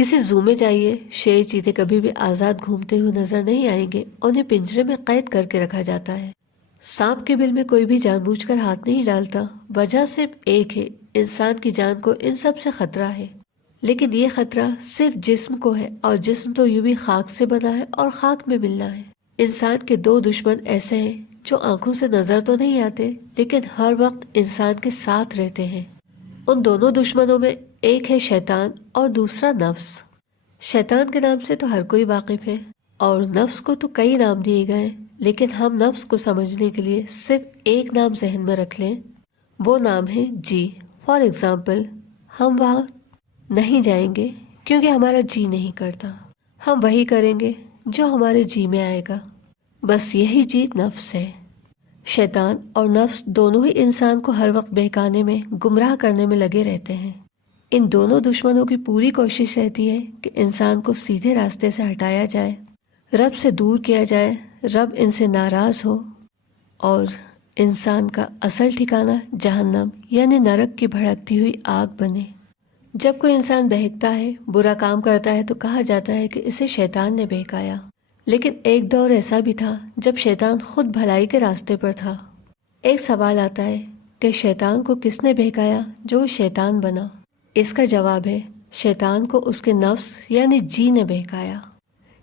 کسی زو میں جائیے، شیر چیتے کبھی بھی آزاد گھومتے ہوئے نظر نہیں آئیں گے، انہیں پنجرے میں قید کر کے رکھا جاتا ہے۔ سانپ کے بل میں کوئی بھی جان بوجھ کر ہاتھ نہیں ڈالتا، وجہ صرف ایک ہے، انسان کی جان کو ان سب سے خطرہ ہے۔ لیکن یہ خطرہ صرف جسم کو ہے، اور جسم تو یوں بھی خاک سے بنا ہے اور خاک میں ملنا ہے۔ انسان کے دو دشمن ایسے ہیں جو آنکھوں سے نظر تو نہیں آتے لیکن ہر وقت انسان کے ساتھ رہتے ہیں۔ ان دونوں دشمنوں میں ایک ہے شیطان اور دوسرا نفس۔ شیطان کے نام سے تو ہر کوئی واقف ہے، اور نفس کو تو کئی نام دیے گئے، لیکن ہم نفس کو سمجھنے کے لیے صرف ایک نام ذہن میں رکھ لیں، وہ نام ہے جی۔ فار ایگزامپل، ہم وہاں نہیں جائیں گے کیونکہ ہمارا جی نہیں کرتا، ہم وہی کریں گے جو ہمارے جی میں آئے گا، بس یہی جی نفس ہے۔ شیطان اور نفس دونوں ہی انسان کو ہر وقت بہکانے میں، گمراہ کرنے میں لگے رہتے ہیں۔ ان دونوں دشمنوں کی پوری کوشش رہتی ہے کہ انسان کو سیدھے راستے سے ہٹایا جائے، رب سے دور کیا جائے، رب ان سے ناراض ہو اور انسان کا اصل ٹھکانہ جہنم یعنی نرک کی بھڑکتی ہوئی آگ بنے۔ جب کوئی انسان بہکتا ہے، برا کام کرتا ہے، تو کہا جاتا ہے کہ اسے شیطان نے بہکایا، لیکن ایک دور ایسا بھی تھا جب شیطان خود بھلائی کے راستے پر تھا۔ ایک سوال آتا ہے کہ شیطان کو کس نے بہکایا جو وہ شیطان بنا؟ اس کا جواب ہے، شیطان کو اس کے نفس یعنی جی نے بہکایا۔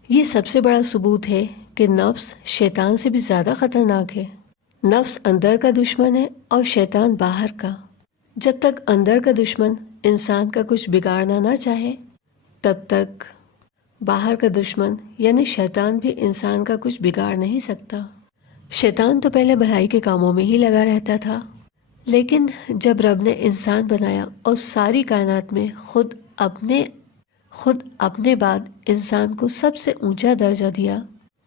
یہ سب سے بڑا ثبوت ہے کہ نفس شیطان سے بھی زیادہ خطرناک ہے۔ نفس اندر کا دشمن ہے اور شیطان باہر کا۔ جب تک اندر کا دشمن انسان کا کچھ بگاڑنا نہ چاہے، تب تک باہر کا دشمن یعنی شیطان بھی انسان کا کچھ بگاڑ نہیں سکتا۔ شیطان تو پہلے بھلائی کے کاموں میں ہی لگا رہتا تھا، لیکن جب رب نے انسان بنایا اور ساری کائنات میں خود اپنے بعد انسان کو سب سے اونچا درجہ دیا،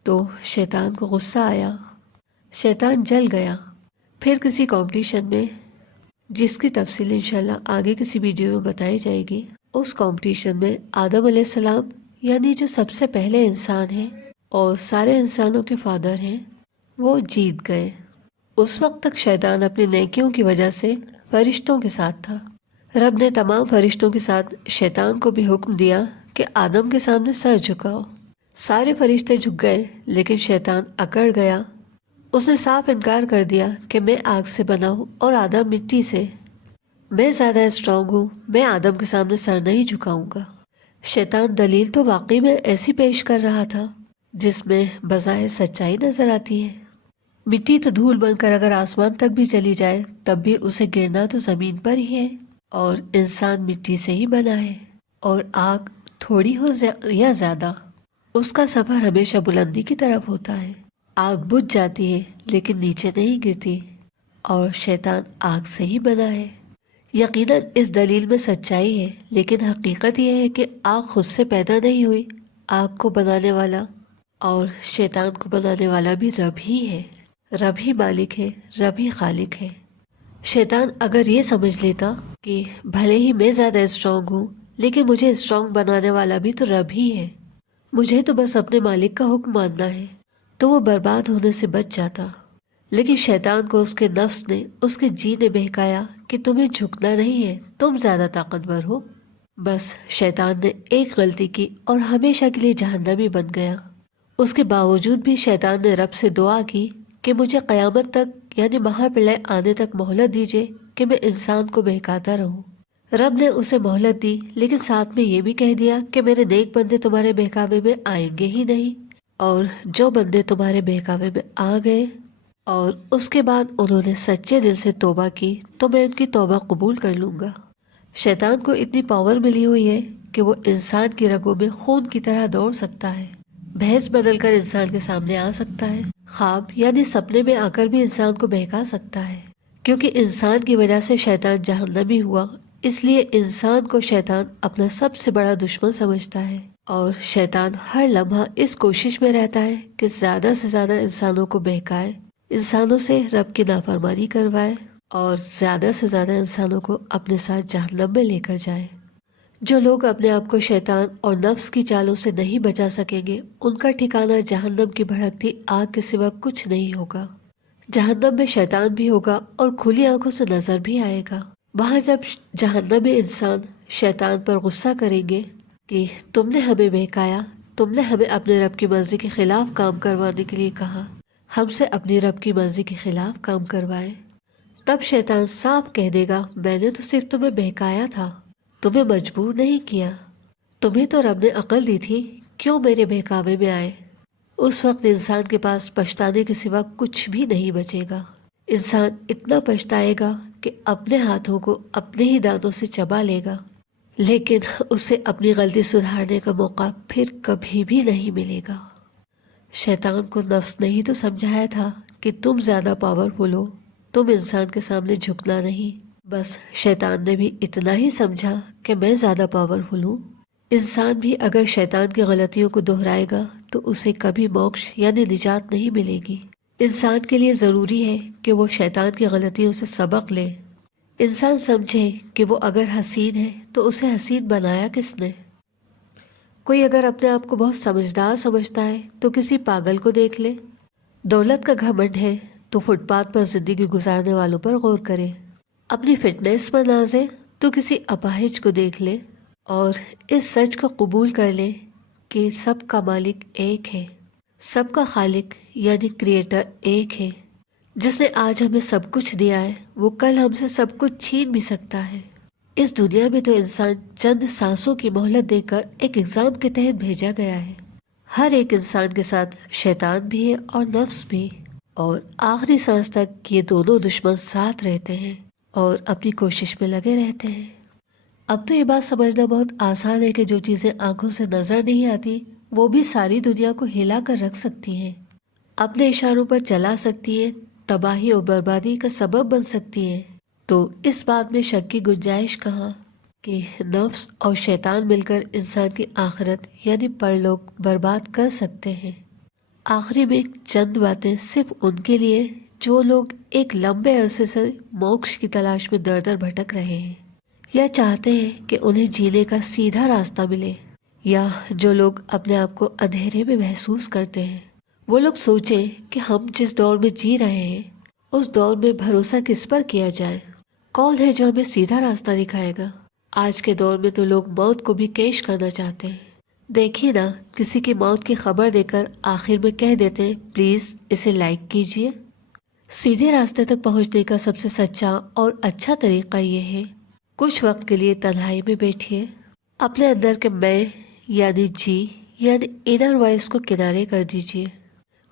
تو شیطان کو غصہ آیا، شیطان جل گیا۔ پھر کسی کمپٹیشن میں، جس کی تفصیل انشاءاللہ آگے کسی ویڈیو میں بتائی جائے گی، اس کمپٹیشن میں آدم علیہ السلام یعنی جو سب سے پہلے انسان ہیں اور سارے انسانوں کے فادر ہیں، وہ جیت گئے۔ اس وقت تک شیطان اپنی نیکیوں کی وجہ سے فرشتوں کے ساتھ تھا۔ رب نے تمام فرشتوں کے ساتھ شیطان کو بھی حکم دیا کہ آدم کے سامنے سر جھکاؤ۔ سارے فرشتے جھک گئے، لیکن شیطان اکڑ گیا۔ اس نے صاف انکار کر دیا کہ میں آگ سے بنا ہوں اور آدم مٹی سے، میں زیادہ اسٹرانگ ہوں، میں آدم کے سامنے سر نہیں جھکاؤں گا۔ شیطان دلیل تو واقعی میں ایسی پیش کر رہا تھا جس میں بظاہر سچائی نظر آتی ہے۔ مٹی تو دھول بن کر اگر آسمان تک بھی چلی جائے تب بھی اسے گرنا تو زمین پر ہی ہے، اور انسان مٹی سے ہی بنا ہے، اور آگ تھوڑی ہو یا زیادہ، اس کا سفر ہمیشہ بلندی کی طرف ہوتا ہے۔ آگ بجھ جاتی ہے لیکن نیچے نہیں گرتی، اور شیطان آگ سے ہی بنا ہے۔ یقیناً اس دلیل میں سچائی ہے، لیکن حقیقت یہ ہے کہ آگ خود سے پیدا نہیں ہوئی، آگ کو بنانے والا اور شیطان کو بنانے والا بھی رب ہی ہے، رب ہی مالک ہے، رب ہی خالق ہے۔ شیطان اگر یہ سمجھ لیتا کہ بھلے ہی میں زیادہ اسٹرانگ ہوں، لیکن مجھے اسٹرانگ بنانے والا بھی تو رب ہی ہے، مجھے تو بس اپنے مالک کا حکم ماننا ہے، تو وہ برباد ہونے سے بچ جاتا۔ لیکن شیطان کو اس کے نفس نے، اس کے جی نے بہکایا کہ تمہیں جھکنا نہیں ہے، تم زیادہ طاقتور ہو۔ بس شیطان نے ایک غلطی کی اور ہمیشہ کے لیے جہنمی بن گیا۔ اس کے باوجود بھی شیطان نے رب سے دعا کی کہ مجھے قیامت تک یعنی مہاپرلے آنے تک مہلت دیجیے کہ میں انسان کو بہکاتا رہوں۔ رب نے اسے مہلت دی، لیکن ساتھ میں یہ بھی کہہ دیا کہ میرے نیک بندے تمہارے بہکاوے میں آئیں گے ہی نہیں، اور جو بندے تمہارے بہکاوے میں آ گئے اور اس کے بعد انہوں نے سچے دل سے توبہ کی تو میں ان کی توبہ قبول کر لوں گا۔ شیطان کو اتنی پاور ملی ہوئی ہے کہ وہ انسان کی رگوں میں خون کی طرح دوڑ سکتا ہے، بھینس بدل کر انسان کے سامنے آ سکتا ہے، خواب یعنی سپنے میں آ کر بھی انسان کو بہکا سکتا ہے۔ کیونکہ انسان کی وجہ سے شیطان جہنمی ہوا، اس لیے انسان کو شیطان اپنا سب سے بڑا دشمن سمجھتا ہے، اور شیطان ہر لمحہ اس کوشش میں رہتا ہے کہ زیادہ سے زیادہ انسانوں کو بہکائے، انسانوں سے رب کی نافرمانی کروائے، اور زیادہ سے زیادہ انسانوں کو اپنے ساتھ جہنم میں لے کر جائے۔ جو لوگ اپنے آپ کو شیطان اور نفس کی چالوں سے نہیں بچا سکیں گے، ان کا ٹھکانہ جہنم کی بھڑکتی آگ کے سوا کچھ نہیں ہوگا۔ جہنم میں شیطان بھی ہوگا اور کھلی آنکھوں سے نظر بھی آئے گا۔ وہاں جب جہنمی انسان شیطان پر غصہ کریں گے کہ تم نے ہمیں بہکایا، تم نے ہمیں اپنے رب کی مرضی کے خلاف کام کروانے کے لیے کہا، ہم سے اپنی رب کی مرضی کے خلاف کام کروائے۔ تب شیطان صاف کہہ دے گا، میں نے تو صرف تمہیں بہکایا تھا، تمہیں مجبور نہیں کیا، تمہیں تو رب نے عقل دی تھی، کیوں میرے بہکاوے میں آئے؟ اس وقت انسان کے پاس پچھتانے کے سوا کچھ بھی نہیں بچے گا۔ انسان اتنا پچھتائے گا کہ اپنے ہاتھوں کو اپنے ہی دانتوں سے چبا لے گا، لیکن اسے اپنی غلطی سدھارنے کا موقع پھر کبھی بھی نہیں ملے گا۔ شیطان کو نفس نے ہی تو سمجھایا تھا کہ تم زیادہ پاورفل ہو، تم انسان کے سامنے جھکنا نہیں۔ بس شیطان نے بھی اتنا ہی سمجھا کہ میں زیادہ پاورفل ہوں۔ انسان بھی اگر شیطان کی غلطیوں کو دہرائے گا تو اسے کبھی موکش یعنی نجات نہیں ملے گی۔ انسان کے لیے ضروری ہے کہ وہ شیطان کی غلطیوں سے سبق لے۔ انسان سمجھے کہ وہ اگر حسین ہے تو اسے حسین بنایا کس نے؟ کوئی اگر اپنے آپ کو بہت سمجھدار سمجھتا ہے تو کسی پاگل کو دیکھ لے۔ دولت کا گھمنڈ ہے تو فٹ پاتھ پر زندگی گزارنے والوں پر غور کرے۔ اپنی فٹنس پر نازے تو کسی اپاہج کو دیکھ لے، اور اس سچ کو قبول کر لے کہ سب کا مالک ایک ہے، سب کا خالق یعنی کریٹر ایک ہے۔ جس نے آج ہمیں سب کچھ دیا ہے وہ کل ہم سے سب کچھ چھین بھی سکتا ہے۔ اس دنیا میں تو انسان چند سانسوں کی مہلت دے کر ایک ایگزام کے تحت بھیجا گیا ہے۔ ہر ایک انسان کے ساتھ شیطان بھی ہے اور نفس بھی، اور آخری سانس تک یہ دونوں دشمن ساتھ رہتے ہیں اور اپنی کوشش میں لگے رہتے ہیں۔ اب تو یہ بات سمجھنا بہت آسان ہے کہ جو چیزیں آنکھوں سے نظر نہیں آتی وہ بھی ساری دنیا کو ہلا کر رکھ سکتی ہیں، اپنے اشاروں پر چلا سکتی ہیں، تباہی اور بربادی کا سبب بن سکتی ہیں۔ تو اس بات میں شک کی گنجائش کہاں کہ نفس اور شیطان مل کر انسان کی آخرت یعنی پرلوک برباد کر سکتے ہیں۔ آخری میں چند باتیں صرف ان کے لیے جو لوگ ایک لمبے عرصے سے موکش کی تلاش میں در در بھٹک رہے ہیں، یا چاہتے ہیں کہ انہیں جینے کا سیدھا راستہ ملے، یا جو لوگ اپنے آپ کو اندھیرے میں محسوس کرتے ہیں۔ وہ لوگ سوچیں کہ ہم جس دور میں جی رہے ہیں اس دور میں بھروسہ کس پر کیا جائے، کون ہے جو ہمیں سیدھا راستہ دکھائے گا۔ آج کے دور میں تو لوگ موت کو بھی کیش کرنا چاہتے ہیں۔ دیکھیے نا، کسی کی موت کی خبر دے کر آخر میں کہہ دیتے ہیں پلیز اسے لائک کیجئے۔ سیدھے راستے تک پہنچنے کا سب سے سچا اور اچھا طریقہ یہ ہے، کچھ وقت کے لیے تنہائی میں بیٹھیے، اپنے اندر کے میں یعنی جی یعنی انر وائس کو کنارے کر دیجئے۔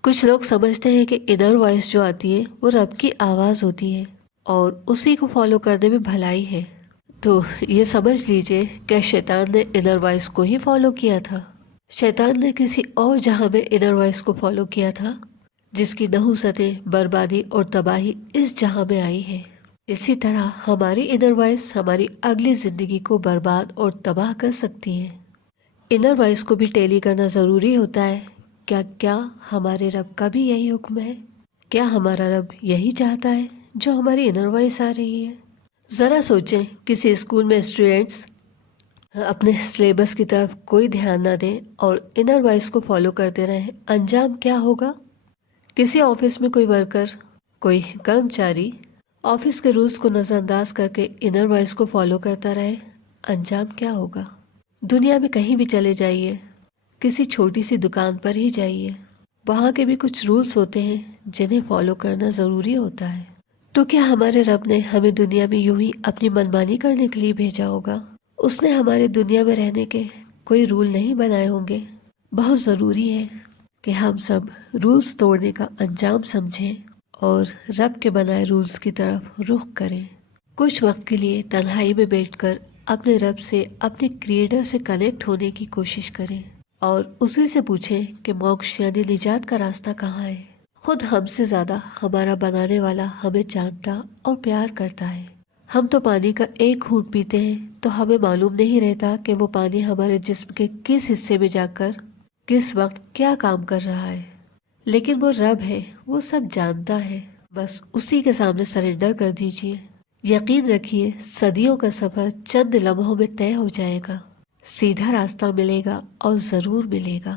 کچھ لوگ سمجھتے ہیں کہ انر وائس جو آتی ہے وہ رب کی آواز ہوتی ہے اور اسی کو فالو کرنے میں بھلائی ہے۔ تو یہ سمجھ لیجئے کہ شیطان نے انر وائس کو ہی فالو کیا تھا۔ شیطان نے کسی اور جہاں میں انر وائس کو فالو کیا تھا جس کی نحوستیں، بربادی اور تباہی اس جہاں میں آئی ہے۔ اسی طرح ہماری انر وائس ہماری اگلی زندگی کو برباد اور تباہ کر سکتی ہے۔ انر وائس کو بھی ٹیلی کرنا ضروری ہوتا ہے۔ کیا ہمارے رب کا بھی یہی حکم ہے؟ کیا ہمارا رب یہی چاہتا ہے جو ہماری انر وائس آ رہی ہے؟ ذرا سوچیں، کسی اسکول میں اسٹوڈینٹس اپنے سلیبس کی طرف کوئی دھیان نہ دیں اور انر وائس کو فالو کرتے رہیں، انجام کیا ہوگا؟ کسی آفس میں کوئی ورکر، کوئی کرمچاری آفس کے رولز کو نظر انداز کر کے انر وائس کو فالو کرتا رہے، انجام کیا ہوگا؟ دنیا میں کہیں بھی چلے جائیے، کسی چھوٹی سی دکان پر ہی جائیے، وہاں کے بھی کچھ رولز ہوتے ہیں جنہیں فالو کرنا ضروری ہوتا ہے۔ تو کیا ہمارے رب نے ہمیں دنیا میں یوں ہی اپنی منمانی کرنے کے لیے بھیجا ہوگا؟ اس نے ہمارے دنیا میں رہنے کے کوئی رول نہیں بنائے ہوں گے۔ بہت ضروری ہے کہ ہم سب رولز توڑنے کا انجام سمجھیں اور رب کے بنائے رولز کی طرف رخ کریں۔ کچھ وقت کے لیے تنہائی میں بیٹھ کر اپنے رب سے، اپنے کریٹر سے کنیکٹ ہونے کی کوشش کریں اور اسی سے پوچھیں کہ موکش یعنی نجات کا راستہ کہاں ہے۔ خود ہم سے زیادہ ہمارا بنانے والا ہمیں جانتا اور پیار کرتا ہے۔ ہم تو پانی کا ایک گھونٹ پیتے ہیں تو ہمیں معلوم نہیں رہتا کہ وہ پانی ہمارے جسم کے کس حصے میں جا کر کس وقت کیا کام کر رہا ہے، لیکن وہ رب ہے، وہ سب جانتا ہے۔ بس اسی کے سامنے سرنڈر کر دیجئے۔ یقین رکھیے صدیوں کا سفر چند لمحوں میں طے ہو جائے گا، سیدھا راستہ ملے گا اور ضرور ملے گا۔